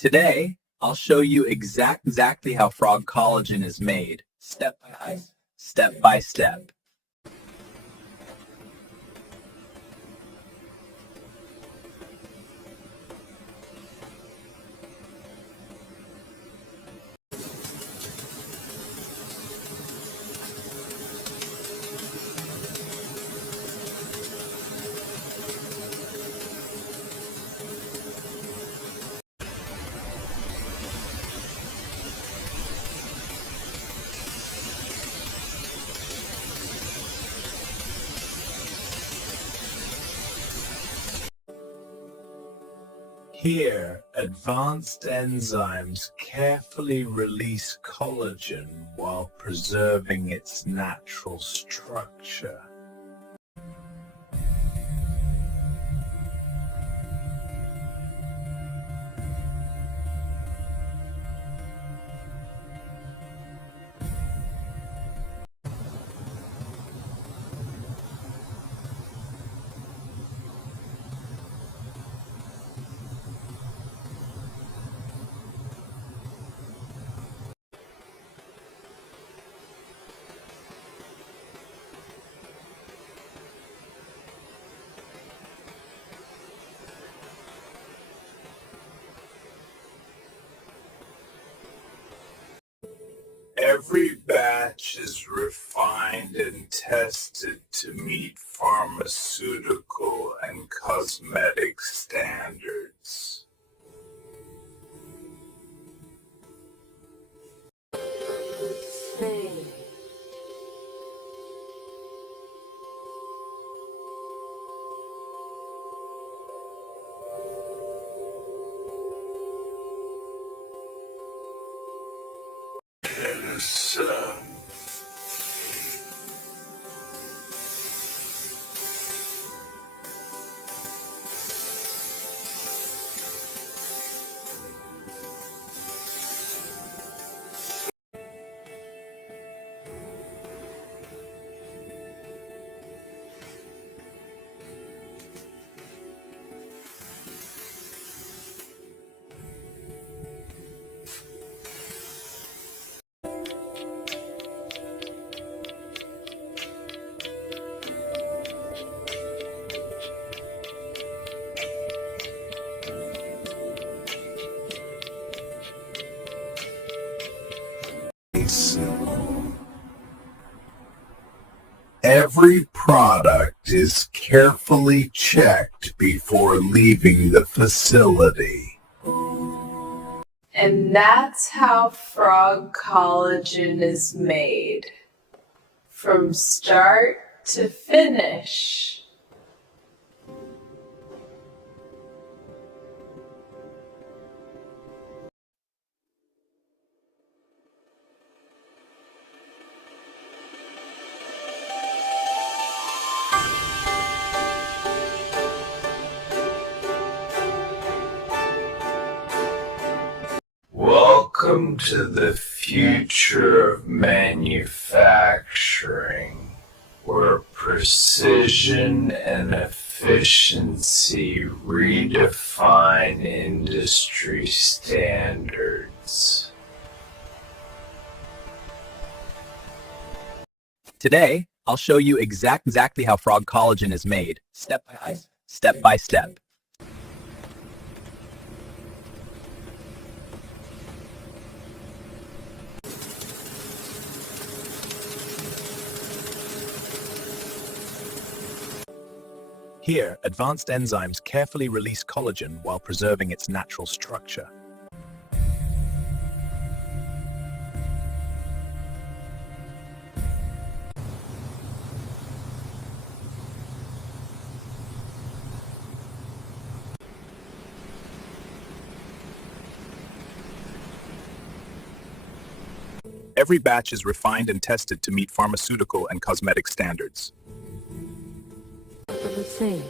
Today, I'll show you exactly how frog collagen is made, step by step. Here, advanced enzymes carefully release collagen while preserving its natural structure. Every batch is refined and tested to meet pharmaceutical and cosmetic standards. Every product is carefully checked before leaving the facility. And that's how frog collagen is made, from start to finish. Welcome to the future of manufacturing, where precision and efficiency redefine industry standards. Today, I'll show you exactly how frog collagen is made, step by step. Here, advanced enzymes carefully release collagen while preserving its natural structure. Every batch is refined and tested to meet pharmaceutical and cosmetic standards. Let's see.